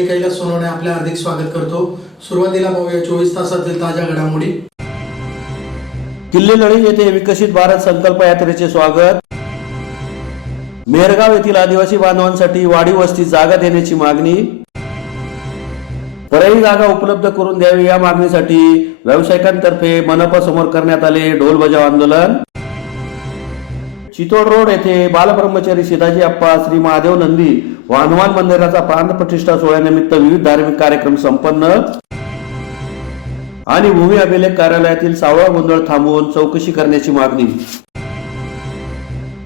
मी कैलास सोनवणे आपले हार्दिक स्वागत करतो। सुरुवातीला पाहूया 24 तासातील ताज्या घडामोडी। किल्ले लळिंग येथे विकसित भारत संकल्प यात्रेचे स्वागत। मेहरगाव येथील आदिवासी बांधवांसाठी वाढीव वस्ती जागा देण्याची मागणी। पर्यायी जागा उपलब्ध करून द्यावी या मागणीसाठी व्यावसायिकांतर्फे मनपा समोर करण्यात आले ढोल बजाव आंदोलन। चितोड रोड येथे बालब्रह्मचारी सिदाजी अप्पा श्री महादेव नंदी व हनुमान मंदिराचा प्रांत प्रतिष्ठा सोहळ्यानिमित्त विविध धार्मिक कार्यक्रम संपन्न। आणि भूमी अभिलेख कार्यालयातील सावळा गोंधळ थांबवून चौकशी करण्याची मागणी।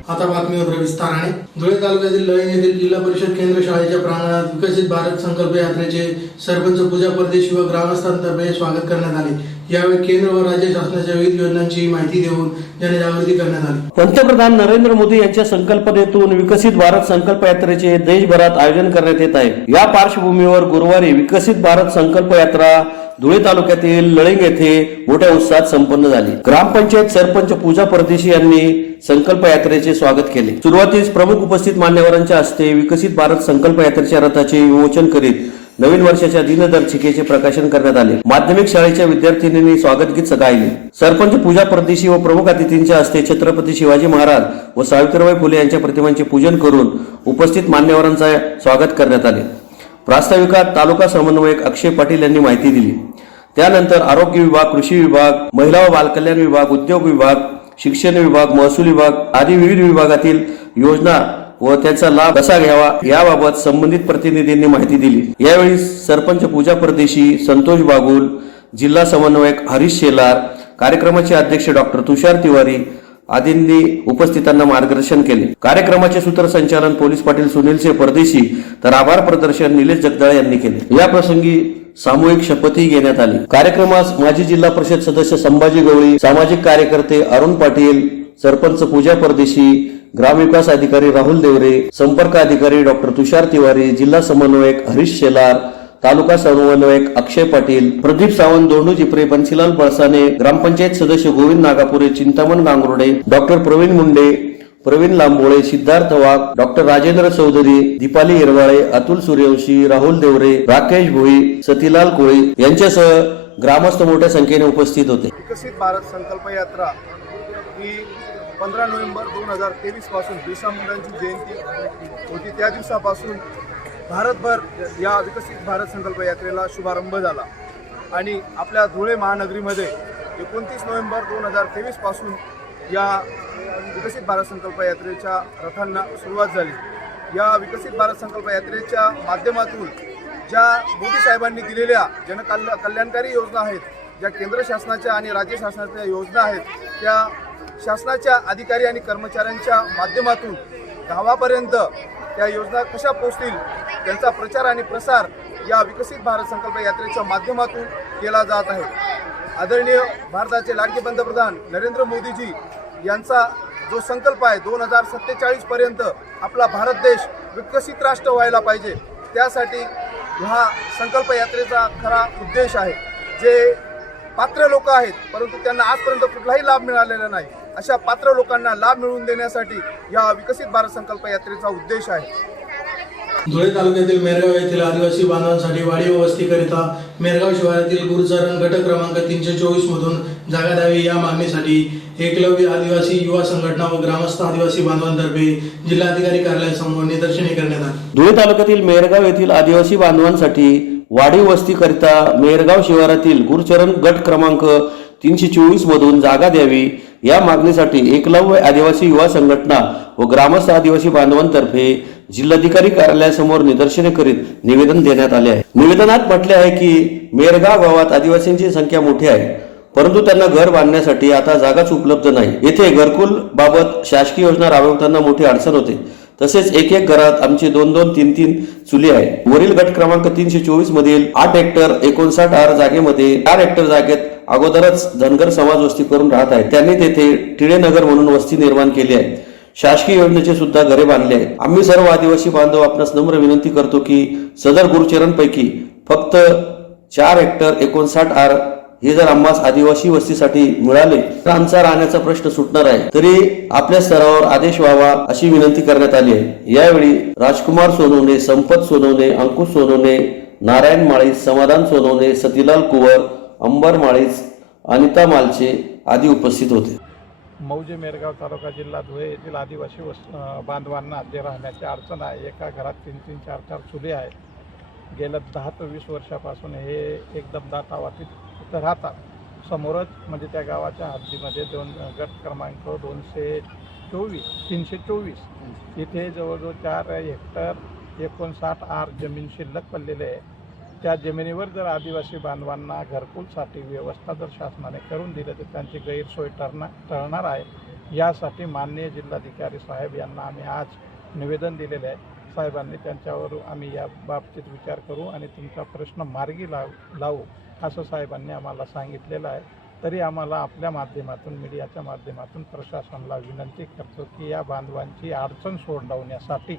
आता बातमीवर विस्ताराने। धुळे तालुक्यातील लळिंग येथील जिल्हा परिषद केंद्र शाळेच्या प्रांगणात विकसित भारत संकल्प यात्रेचे सरपंच पूजा परदेशी व ग्रामस्थांतर्फे स्वागत करण्यात आले। यावेळी केंद्र व राज्य शासनाच्या विविध योजनांची माहिती देऊन जनजागृती करण्यात आली। पंतप्रधान नरेंद्र मोदी यांच्या संकल्पनेतून विकसित भारत संकल्प यात्रेचे देशभरात आयोजन करण्यात येत आहे। या पार्श्वभूमीवर गुरुवारी विकसित भारत संकल्प यात्रा धुळे तालुक्यातील लळिंग येथे मोठ्या उत्साहात संपन्न झाली। ग्रामपंचायत सरपंच पूजा परदेशी यांनी संकल्प यात्रेचे स्वागत केले। सुरुवातीस प्रमुख उपस्थित मान्यवरांच्या हस्ते विकसित भारत संकल्प यात्रेच्या रथाचे विमोचन करीत नवीन वर्षाच्या दिनदर्शिकेचे प्रकाशन करण्यात आले। माध्यमिक शाळेच्या विद्यार्थिनींनी स्वागत गीत गायले। सरपंच पूजा परदेशी व प्रमुख अतिथींच्या हस्ते छत्रपती शिवाजी महाराज व सावित्रीबाई फुले यांच्या प्रतिमांचे पूजन करून उपस्थित मान्यवरांचे स्वागत करण्यात आले। प्रास्ताविकात तालुका समन्वयक अक्षय पाटील यांनी माहिती दिली। त्यानंतर आरोग्य विभाग, कृषी विभाग, महिला व बालकल्याण विभाग, उद्योग विभाग, शिक्षण विभाग, महसूल विभाग आदी विविध विभागातील योजना व त्याचा लाभ कसा घ्यावा याबाबत संबंधित प्रतिनिधींनी माहिती दिली। यावेळी सरपंच पूजा परदेशी, संतोष बागुल, जिल्हा समन्वयक हरीश शेलार, कार्यक्रमाचे अध्यक्ष डॉक्टर तुषार तिवारी आदींनी उपस्थितांना मार्गदर्शन केले। कार्यक्रमाचे सूत्रसंचालन पोलीस पाटील सुनील परदेशी तर आभार प्रदर्शन निलेश जगदाळे यांनी केले। या प्रसंगी सामूहिक शपथही घेण्यात आली। कार्यक्रमास माजी जिल्हा परिषद सदस्य संभाजी गवळी, सामाजिक कार्यकर्ते अरुण पाटील, सरपंच पूजा परदेशी, ग्रामविकास अधिकारी राहुल देवरे, संपर्क अधिकारी डॉक्टर तुषार तिवारी, जिल्हा समन्वयक हरीश शेलार, तालुका समन्वयक अक्षय पाटील, प्रदीप सावंत, दोंडू जिप्रे, बंशीलाल पळसाने, ग्रामपंचायत सदस्य गोविंद नागापुरे, चिंतामण गांगुर्डे, डॉक्टर प्रवीण मुंडे, प्रवीण लांबोळे, सिद्धार्थ वाघ, डॉक्टर राजेंद्र चौधरी, दीपाली हिरवाळे, अतुल सूर्यवंशी, राहुल देवरे, राकेश भोई, सतीलाल कोळी यांच्यासह ग्रामस्थ मोठ्या संख्येने उपस्थित होते। विकसित भारत संकल्प यात्रा ही 15 नोव्हेंबर 2023 पासून बिरसा मुंडांची जयंती होती। त्या दिवसापासून भारतभर या विकसित भारत संकल्प यात्रेला शुभारंभ झाला आणि आपल्या धुळे महानगरीमध्ये 29 नोव्हेंबर 2023 पासून या विकसित भारत संकल्प यात्रेच्या रथांना सुरुवात झाली। या विकसित भारत संकल्प यात्रेच्या माध्यमातून ज्या मोदी साहेबांनी दिलेल्या कल्याणकारी योजना आहेत, ज्या केंद्र शासनाच्या आणि राज्य शासनाच्या योजना आहेत, त्या शासनाच्या अधिकारी आणि कर्मचाऱ्यांच्या माध्यमातून गावापर्यंत त्या योजना कशा पोहोचतील त्यांचा प्रचार आणि प्रसार या विकसित भारत संकल्प यात्रेच्या माध्यमातून केला जात आहे। आदरणीय भारताचे लाडके पंतप्रधान नरेंद्र मोदीजी यांचा जो संकल्प आहे 2047 पर्यंत आपला भारत देश विकसित राष्ट्र व्हायला पाहिजे, त्यासाठी हा संकल्प यात्रेचा खरा उद्देश आहे। जे पात्र लोक आहेत परंतु त्यांना आजपर्यंत कुठलाही लाभ मिळालेला नाही, अशा पात्र लोकांना लाभ मिळवून देण्यासाठी या विकसित भारत संकल्प यात्रेचा उद्देश आहे। धुळे तालुक्यातील मेहरगाव येथील आदिवासी बांधवांसाठी वाढीव वस्तीकरिता मेहरगाव शिवारातील गुरुचरण गट क्रमांक 324 मधून जागा द्यावी या मागणीसाठी एकलव्य आदिवासी युवा संघटना व ग्रामस्थ आदिवासी बांधवांतर्फे जिल्हाधिकारी कार्यालयासमोर निदर्शने करण्यात आली। धुळे तालुक्यातील मेहरगाव येथील आदिवासी बांधवांसाठी वाढीव वस्तीकरिता मेहरगाव शिवारातील गुरुचरण गट क्रमांक 324 मधून जागा द्यावी या मागणीसाठी एकलव्य आदिवासी युवा संघटना व ग्रामस्थ आदिवासी बांधवांतर्फे जिल्हाधिकारी कार्यालयासमोर निदर्शने करीत निवेदन देण्यात आले आहे। निवेदनात म्हटले आहे की मेहरगाव गावात आदिवासींची संख्या मोठी आहे, परंतु त्यांना घर बांधण्यासाठी आता जागाच उपलब्ध नाही। येथे घरकुल बाबत शासकीय योजना राबवताना मोठी अडचण होते। तसेच एक एक घरात आमची 2-2, 3-3 चुली आहे। वरील गट क्रमांक 324 मधील 8 हेक्टर 59 आर जागेमध्ये 4 हेक्टर जागेत अगोदरच धनगर समाज वस्ती करून राहत आहे। त्यांनी तेथे टिळेनगर म्हणून वस्ती निर्माण केली आहे। शासकीय योजनेचे सुद्धा घरे बांधले आहेत। आम्ही सर्व आदिवासी बांधव आपणास नम्र विनंती करतो की सदर गुरुचरण पैकी फक्त 4 हेक्टर 59 आर हे जर आम्हास आदिवासी वस्तीसाठी मिळाले तर आमचा राहण्याचा प्रश्न सुटणार आहे। तरी आपल्या स्तरावर आदेश व्हावा अशी विनंती करण्यात आली आहे। यावेळी राजकुमार सोनवणे, संपत सोनवणे, अंकुश सोनवणे, नारायण माळीस, समाधान सोनवणे, सतीलाल कुवर, अंबर माळीस, अनिता मालचे आदी उपस्थित होते. मौजे मेरगाव तालुका जिल्हा धुळे येथील आदिवासी बांधवांना जे राहण्याची अडचण आहे. एका घरात 3-3, 4-4 चुली आहे. गेल्या 10 ते 20 वर्षापासून हे एकदम दातावाटीत तिथं राहतात. समोरच म्हणजे त्या गावाच्या हद्दीमध्ये गट क्रमांक 324 इथे जवळजवळ 4 हेक्टर 59 आर जमीन शिल्लक पडलेली आहे. त्या जमिनीवर जर आदिवासी बांधवांना घरकुलसाठी व्यवस्था जर शासनाने करून दिली तर त्यांची गैरसोय टळणार आहे. यासाठी माननीय जिल्हाधिकारी साहेब यांना आम्ही आज निवेदन दिलेले आहे. साहेबांनी त्यांच्यावर आम्ही या बाबतीत विचार करू आणि तुमचा प्रश्न मार्गी लावू असं साहेबांनी आम्हाला सांगितलेलं आहे. तरी आम्हाला आपल्या माध्यमातून मीडियाच्या माध्यमातून प्रशासनाला विनंती करतो की या बांधवांची अडचण सोडवण्यासाठी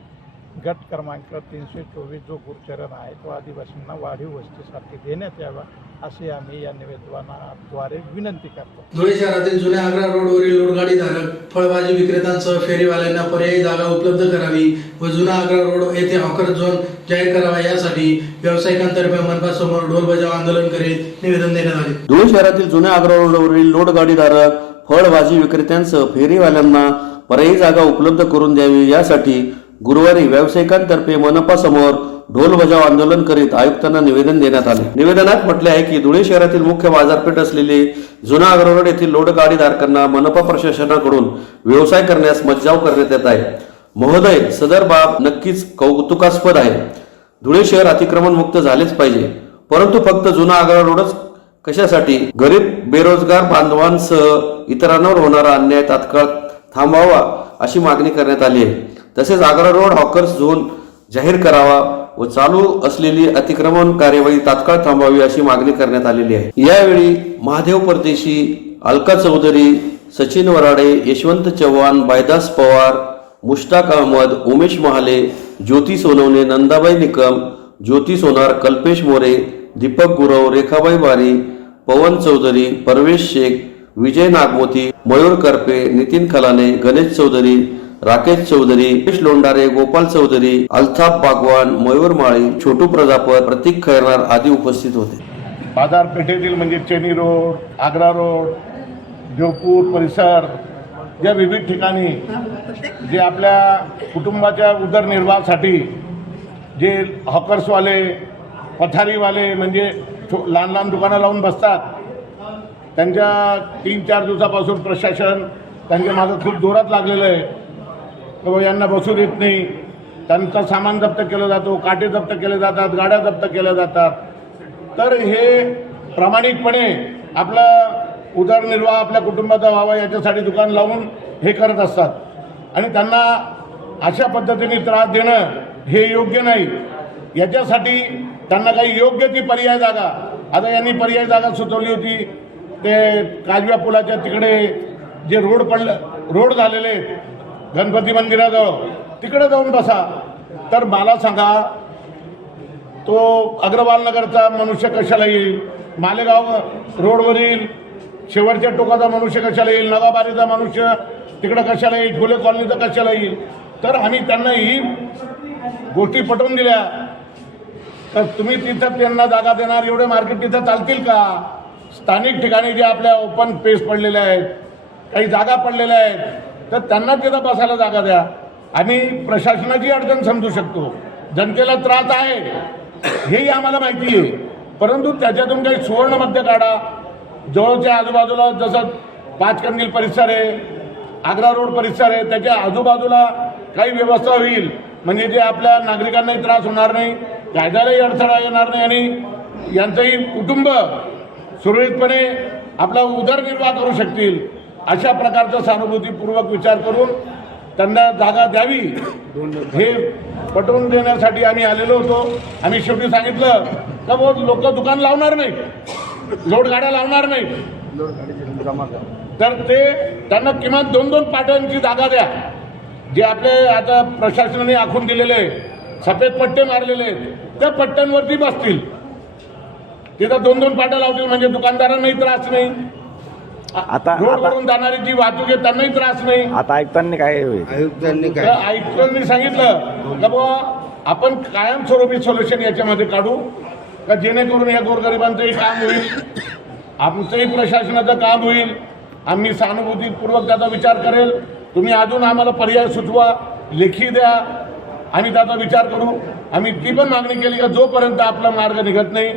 गट क्रमांक 324 जो गुरचरण आहे तो आदिवासींना वाढीव वस्तीसाठी देण्यात यावा अशी आम्ही या निवेदनाद्वारे विनंती करतो. धुळे शहरातील जुन्या आग्रा रोडवरील लोडगाडीधारक फळभाजी विक्रेत्यांसह फेरीवाल्यांना पर्यायी जागा उपलब्ध करावी व जुना आग्रा रोड येथे हॉकर झोन जाहीर करावा यासाठी व्यावसायिकांतर्फे मनपासमोर ढोल बजाव आंदोलन करीत निवेदन देण्यात आले. धुळे शहरातील जुन्या आग्रा रोडवरील लोडगाडीधारक फळभाजी विक्रेत्यांसह फेरीवाल्यांना पर्यायी जागा उपलब्ध करून द्यावी यासाठी गुरुवारी व्यावसायिकांतर्फे मनपासमोर ढोल बजाव आंदोलन करीत आयुक्तांना निवेदन देण्यात आले. निवेदनात म्हटले आहे की धुळे शहरातील मुख्य बाजारपेठ असलेले जुना आग्रा रोड येथील लोडगाडीधारकांना मनपा प्रशासनाकडून व्यवसाय करण्यास मज्जाव करण्यात येत आहे. महोदय, सदर बाब नक्कीच कौतुकास्पद आहे. धुळे शहर अतिक्रमण मुक्त झालेच पाहिजे, परंतु फक्त जुना आग्रा रोडच कशासाठी? गरीब बेरोजगार बांधवांसह इतरांवर होणारा अन्याय तात्काळ थांबवावा अशी मागणी करण्यात आली आहे. तसेच आग्रा रोड हॉकर्स झोन जाहीर करावा व चालू असलेली अतिक्रमण कार्यवाही तात्काळ थांबवावी अशी मागणी करण्यात आलेली आहे. यावेळी महादेव परदेशी, अलका चौधरी, सचिन वराडे, यशवंत चव्हाण, बायदास पवार, मुश्ताक अहमद, उमेश महाले, ज्योती सोनवणे, नंदाबाई निकम, ज्योती सोनार, कल्पेश मोरे, दीपक गुरव, रेखाबाई बारी, पवन चौधरी, परवेश शेख, विजय नागमोती, मयूर करपे, नितीन खलाने, गणेश चौधरी, राकेश चौधरी, रमेश लोंढारे, गोपाल चौधरी, अल्ताफ बागवान, मयूर माळी, छोटू प्रजापत, प्रतीक खैरनार आदी उपस्थित होते. बाजारपेठेतील म्हणजे चेनी रोड, आग्रा रोड, देवपूर परिसर या विविध ठिकाणी जे आपल्या कुटुंबाच्या उदरनिर्वाहासाठी जे हॉकर्सवाले, पथारीवाले म्हणजे लहान लहान दुकानं लावून बसतात, त्यांच्या 3-4 दिवसापासून प्रशासन त्यांच्या मागं खूप जोरात लागलेलं आहे. यांना बसू देत नाही, त्यांचं सामान जप्त केलं जातो, काटे जप्त केले जातात, गाड्या जप्त केल्या जातात. तर हे प्रामाणिकपणे आपला उदरनिर्वाह आपल्या कुटुंबाचा व्हावा याच्यासाठी दुकान लावून हे करत असतात आणि त्यांना अशा पद्धतीने त्रास देणं हे योग्य नाही. याच्यासाठी त्यांना काही योग्य ती पर्याय जागा, आता यांनी पर्याय जागा सुचवली होती ते काजव्या पुलाच्या तिकडे जे रोड झालेले गणपती मंदिराजवळ तिकडे जाऊन बसा. तर मला सांगा, तो अग्रवाल नगरचा मनुष्य कशाला येईल? मालेगाव रोडवरील शेवटच्या टोकाचा मनुष्य कशाला येईल? नगाबारीचा मनुष्य तिकडं कशाला येईल? फुले कॉलनीचा कशाला येईल? तर आम्ही त्यांना ही गोष्टी पटवून दिल्या. तर तुम्ही तिथं त्यांना जागा देणार, एवढे मार्केट तिथं चालतील का? स्थानिक ठिकाणी जे आपल्या ओपन स्पेस पडलेल्या आहेत, काही जागा पडलेल्या आहेत, तर त्यांना तिथं बसायला जागा द्या. आम्ही प्रशासनाची अडचण समजू शकतो, जनतेला त्रास आहे हेही आम्हाला माहिती आहे, परंतु त्याच्यातून काही सुवर्ण मध्य काढा. जवळच्या आजूबाजूला जसं पाचकंदील परिसर आहे, आग्रा रोड परिसर आहे, त्याच्या आजूबाजूला काही व्यवस्था होईल म्हणजे जे आपल्या नागरिकांनाही त्रास होणार नाही, कायद्यालाही अडथळा येणार नाही आणि यांचंही कुटुंब सुरळीतपणे आपला उदरनिर्वाह करू शकतील. अशा प्रकारचा सहानुभूतीपूर्वक विचार करून त्यांना जागा द्यावी हे पटवून देण्यासाठी आम्ही आलेलो होतो. आम्ही शेवटी सांगितलं का बहुत लोक दुकान लावणार नाही, लोडगाड्या लावणार नाही, तर ते त्यांना किमान 2-2 पाट्यांची जागा द्या. जे आपले आता प्रशासनाने आखून दिलेले सफेद पट्टे मारलेले आहेत त्या पट्ट्यांवरती बसतील, तिथं 2-2 पाट्या लावतील म्हणजे दुकानदारांनाही त्रास नाही, आता रोडवरून जाणारी जी वाहतूक आहे त्यांनाही त्रास नाही. आता आयुक्तांनी काय आयुक्तांनी सांगितलं का बाबा आपण कायमस्वरूपी सोल्युशन याच्यामध्ये काढू का जेणेकरून या गोरगरिबांचंही काम होईल, आमचंही प्रशासनाचं काम होईल. आम्ही सहानुभूतीपूर्वक त्याचा विचार करेल. तुम्ही अजून आम्हाला पर्याय सुचवा, लेखी द्या, आम्ही त्याचा विचार करू. आम्ही ती पण मागणी केली का जोपर्यंत आपला मार्ग निघत नाही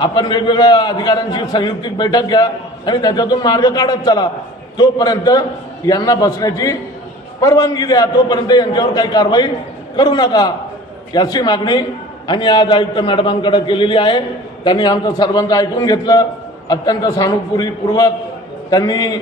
आपण वेगवेगळ्या अधिकाऱ्यांची संयुक्तिक बैठक घ्या आणि त्याच्यातून मार्ग काढत चला. तोपर्यंत यांना बसण्याची परवानगी द्या, तोपर्यंत यांच्यावर काही कारवाई करू नका, याची मागणी आणि आज आयुक्त मॅडमांकडे केलेली आहे. त्यांनी आमचं सर्वांचं ऐकून घेतलं. अत्यंत सहानुभूतीपूर्वक त्यांनी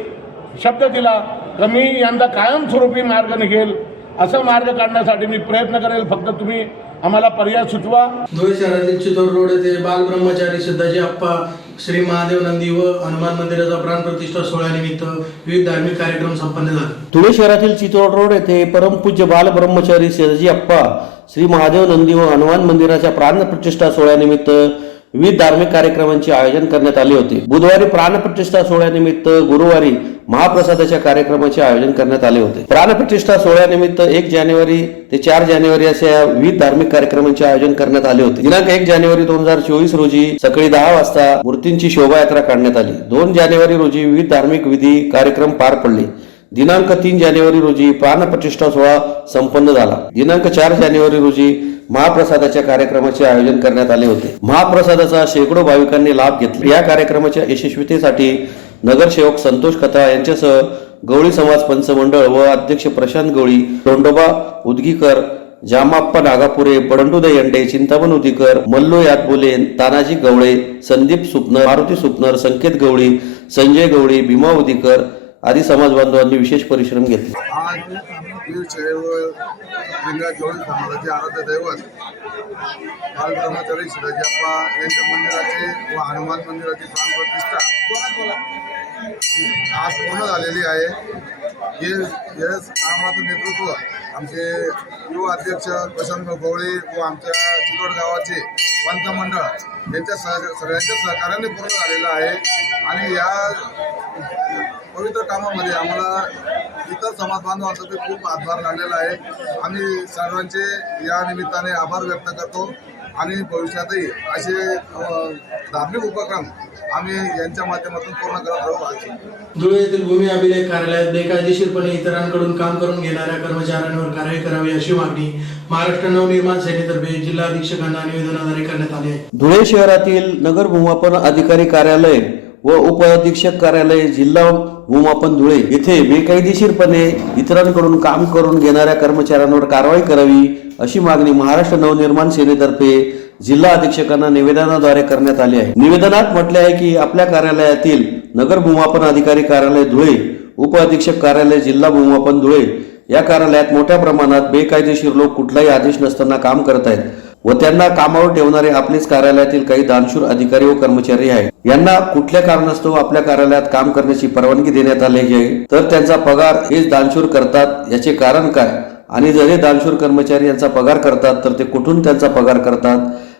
शब्द दिला कमी यंदा कायमस्वरूपी मार्ग निघेल, असा मार्ग काढण्यासाठी मी प्रयत्न करेल. फक्त तुम्ही आम्हाला पर्याय सुचवा. धुळे शहरातील चितोड रोड येथे बालब्रह्मचारी सिद्धाजी अप्पा श्री महादेव नंदी व हनुमान मंदिराचा प्राणप्रतिष्ठा सोहळ्यानिमित्त विविध धार्मिक कार्यक्रम संपन्न झाले. धुळे शहरातील चितोड रोड येथे परमपूज्य बाल ब्रह्मचारी सिद्धाजी अप्पा श्री महादेव नंदी व हनुमान मंदिराच्या प्राणप्रतिष्ठा सोहळ्यानिमित्त विविध धार्मिक कार्यक्रमांचे आयोजन करण्यात आले होते. बुधवारी प्राणप्रतिष्ठा सोहळ्यानिमित्त गुरुवारी महाप्रसादाच्या कार्यक्रमाचे आयोजन करण्यात आले होते. प्राणप्रतिष्ठा सोहळ्यानिमित्त 1 जानेवारी ते 4 जानेवारी अशा विविध धार्मिक कार्यक्रमांचे आयोजन करण्यात आले होते. दिनांक 1 जानेवारी 2024 रोजी सकाळी 10 वाजता मूर्तींची शोभायात्रा काढण्यात आली. 2 जानेवारी रोजी विविध धार्मिक विधी कार्यक्रम पार पडले. दिनांक 3 जानेवारी रोजी प्राणप्रतिष्ठा सोहळा संपन्न झाला. दिनांक 4 जानेवारी रोजी महाप्रसादाच्या कार्यक्रमाचे आयोजन करण्यात आले होते. महाप्रसादाचा शेकडो भाविकांनी लाभ घेतला. या कार्यक्रमाच्या यशस्वीतेसाठी नगरसेवक संतोष खताळ यांच्यासह गवळी समाज पंच मंडळ व अध्यक्ष प्रशांत गवळी, तोंडोबा उदगीकर, जामाप्पा नागापुरे, बंडूदय यंडे, चिंतामण उदगीकर, मल्लू यादबोले, तानाजी गवळे, संदीप सुपनर, मारुती सुपनर, संकेत गवळी, संजय गवळी, भीमा उदगीकर आदी समाज बांधवांनी विशेष परिश्रम घेतले. आज वीरशैव लिंगायत गवळी समाजाचे आराध्य दैवत बालब्रह्मचारी सिद्धाजी अप्पा यांच्या मंदिराचे व हनुमान मंदिराची प्राणप्रतिष्ठा आज पूर्ण झालेली आहे. हे कामाचं नेतृत्व आमचे युवा अध्यक्ष प्रशांत गवळी व आमच्या चितोड गावाचे पंचमंडळ यांच्या सगळ्यांच्या सहकार्याने पूर्ण झालेलं आहे. आणि या पवित्र कामामध्ये आम्हाला इतर समाज बांधवांचा ते खूप हातभार लागलेला आहे. आम्ही सर्वांचे या निमित्ताने आभार व्यक्त करतो आणि भविष्यातही असे धार्मिक उपक्रम आम्ही यांच्या माध्यमातून पूर्ण करत राहू. धुळे येथील भूमी अभिलेख कार्यालयात बेकायदेशीरपणे इतरांकडून काम करून घेणाऱ्या कर्मचाऱ्यांवर कारवाई करावी अशी मागणी महाराष्ट्र नवनिर्माण सेनेतर्फे जिल्हा अधीक्षकांना निवेदनाद्वारे करण्यात आली आहे. धुळे शहरातील नगर भूमापन अधिकारी कार्यालय व उप अधीक्षक कार्यालय जिल्हा भूमापन धुळे येथे बेकायदेशीरपणे इतरांकडून काम करून घेणाऱ्या कर्मचाऱ्यांवर कारवाई करावी अशी मागणी महाराष्ट्र नवनिर्माण सेनेतर्फे जिल्हा अधीक्षकांना निवेदनाद्वारे करण्यात आली आहे. निवेदनात म्हटले आहे की आपल्या कार्यालयातील नगर भूमापन अधिकारी कार्यालय धुळे, उप अधीक्षक कार्यालय जिल्हा भूमापन धुळे या कार्यालयात मोठ्या प्रमाणात बेकायदेशीर लोक कुठलाही आदेश नसताना काम करत आहेत व त्यांना कामावर ठेवणारे आपलेच कार्यालयातील काही दानशूर अधिकारी व कर्मचारी आहेत. यांना कुठल्या कारणास्तव आपल्या कार्यालयात काम करण्याची परवानगी देण्यात आली आहे तर त्यांचा पगार हेच दानशूर करतात, याचे कारण काय? आणि जर हे दानशूर कर्मचारी यांचा पगार करतात तर ते कुठून त्यांचा पगार करतात,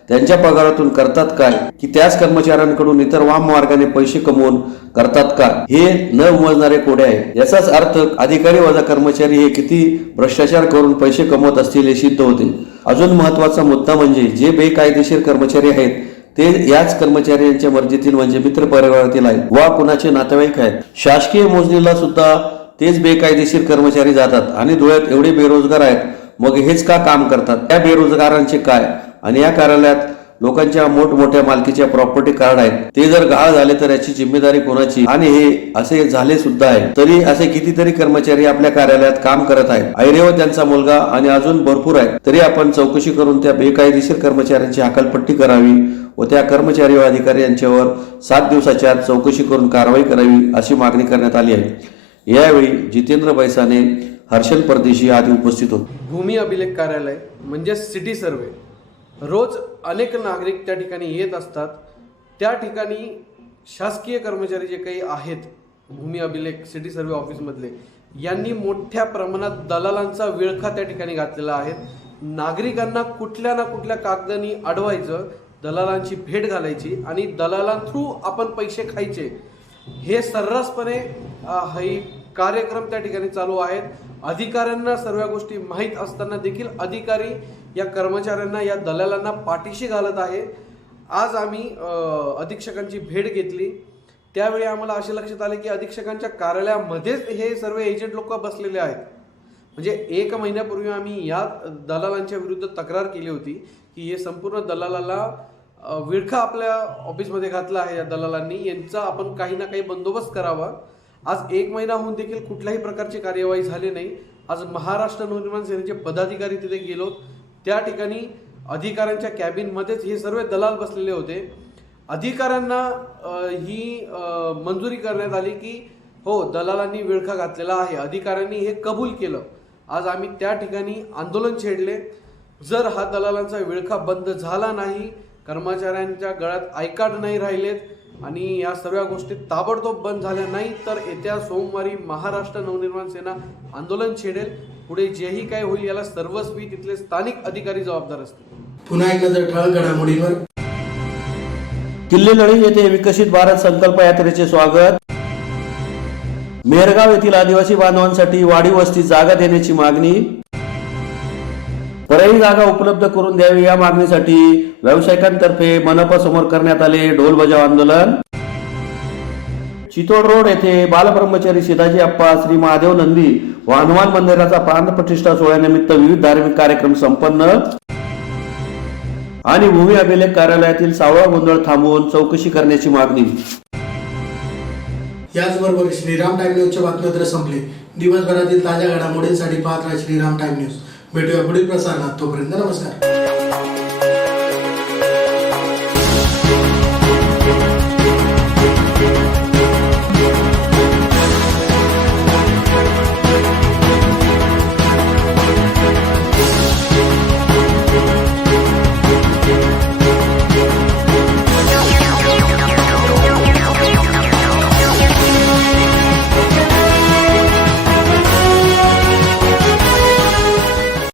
त्यांच्या पगारातून करतात काय, की त्याच कर्मचाऱ्यांकडून इतर वाम मार्गाने पैसे कमवून करतात का? हे न उमजणारे कोडे आहे. याचाच अर्थ अधिकारी वजा कर्मचारी हे किती भ्रष्टाचार करून पैसे कमवत असतील हे सिद्ध होते. अजून महत्वाचा मुद्दा म्हणजे जे बेकायदेशीर कर्मचारी आहेत ते याच कर्मचारी यांच्या मर्जीतील म्हणजे मित्र परिवारातील आहेत वा कुणाचे नातेवाईक आहेत. शासकीय मोजणीला सुद्धा तेच बेकायदेशीर कर्मचारी जातात आणि धुळ्यात एवढे बेरोजगार आहेत, मग हेच का काम करतात? त्या बेरोजगारांचे काय? आणि या कार्यालयात लोकांच्या मोठमोठ्या मालकीच्या प्रॉपर्टी कार्ड आहेत, ते जर गहाळ झाले तर याची जिम्मेदारी कोणाची? आणि हे असे झाले सुद्धा आहे. तरी असे कितीतरी कर्मचारी आपल्या कार्यालयात काम करत आहेत. ऐरे व त्यांचा मुलगा आणि अजून भरपूर आहेत. तरी आपण चौकशी करून त्या बेकायदेशीर कर्मचाऱ्यांची हकालपट्टी करावी व त्या कर्मचारी व अधिकारी यांच्यावर 7 दिवसाच्या आत चौकशी करून कारवाई करावी अशी मागणी करण्यात आली आहे. यावेळी जितेंद्र बैसाने, हर्षल परदेशी आदी उपस्थित होते. भूमी अभिलेख कार्यालय म्हणजे सिटी सर्वे, रोज अनेक नागरिक त्या ठिकाणी येत असतात. त्या ठिकाणी शासकीय कर्मचारी जे काही आहेत भूमी अभिलेख सिटी सर्वे ऑफिसमधले, यांनी मोठ्या प्रमाणात दलालांचा विळखा त्या ठिकाणी घातलेला आहे. नागरिकांना कुठल्या ना कुठल्या कागदानी अडवायचं, दलालांची भेट घालायची आणि दलालांथ्रू आपण पैसे खायचे, हे सर्रासपणे हे कार्यक्रम त्या ठिकाणी चालू आहेत. अधिकाऱ्यांना सर्व गोष्टी माहीत असताना देखील अधिकारी या कर्मचाऱ्यांना, या दलालांना पाठीशी घालत आहे. आज आम्ही अधीक्षकांची भेट घेतली. त्यावेळी आम्हाला असे लक्षात आले की अधीक्षकांच्या कार्यालयामध्येच हे सर्व एजंट लोक बसलेले आहेत. म्हणजे 1 महिन्यापूर्वी आम्ही या दलालांच्या विरुद्ध तक्रार केली होती की हे संपूर्ण दलालाला विळखा आपल्या ऑफिसमध्ये घातला आहे. या दलालांनी यांचा आपण काही ना काही बंदोबस्त करावा. आज 1 महिना होऊन देखील कुठल्याही प्रकारची कार्यवाही झाली नाही. आज महाराष्ट्र नवनिर्माण सेनेचे पदाधिकारी तिथे गेलो. त्या ठिकाणी अधिकाऱ्यांच्या कॅबिनमध्येच हे सर्व दलाल बसलेले होते. अधिकाऱ्यांना ही मंजुरी करण्यात आली की हो, दलालांनी विळखा घातलेला आहे. अधिकाऱ्यांनी हे कबूल केलं. आज आम्ही त्या ठिकाणी आंदोलन छेडले. जर हा दलालांचा विळखा बंद झाला नाही, कर्मचाऱ्यांच्या गळ्यात आय कार्ड नाही राहिलेत आणि या सर्व गोष्टी ताबडतोब बंद झाल्या नाही तर येत्या सोमवारी महाराष्ट्र नवनिर्माण सेना आंदोलन छेडेल. पुढे जेही काय होईल याला सर्वस्वी तिथले स्थानिक अधिकारी जबाबदार असतील. पुन्हा एक नजर ठळक घडामोडींवर. किल्ले लळिंग येथे विकसित भारत संकल्प यात्रेचे स्वागत. मेहरगाव येथील आदिवासी बांधवांसाठी वाढीव वस्ती जागा देण्याची मागणी. पर्यायी जागा उपलब्ध करून द्यावी या मागणीसाठी व्यावसायिकांतर्फे मनपा समोर करण्यात आले ढोल बजाव आंदोलन. चितोड रोड येथे बालब्रह्मचारी सिदाजी अप्पा श्री महादेव नंदी व हनुमान मंदिराचा प्राण प्रतिष्ठा सोहळ्यानिमित्त विविध धार्मिक कार्यक्रम संपन्न. आणि भूमी अभिलेख कार्यालयातील सावळा गोंधळ थांबवून चौकशी करण्याची मागणी. याचबरोबर श्रीराम टाइम न्यूजच्या बातमीपत्र संपले. दिवसभरातील ताज्या घडामोडींसाठी पाहत राहा श्रीराम टाइम न्यूज. भेटूया पुढील प्रसारणात. तोपर्यंत नमस्कार.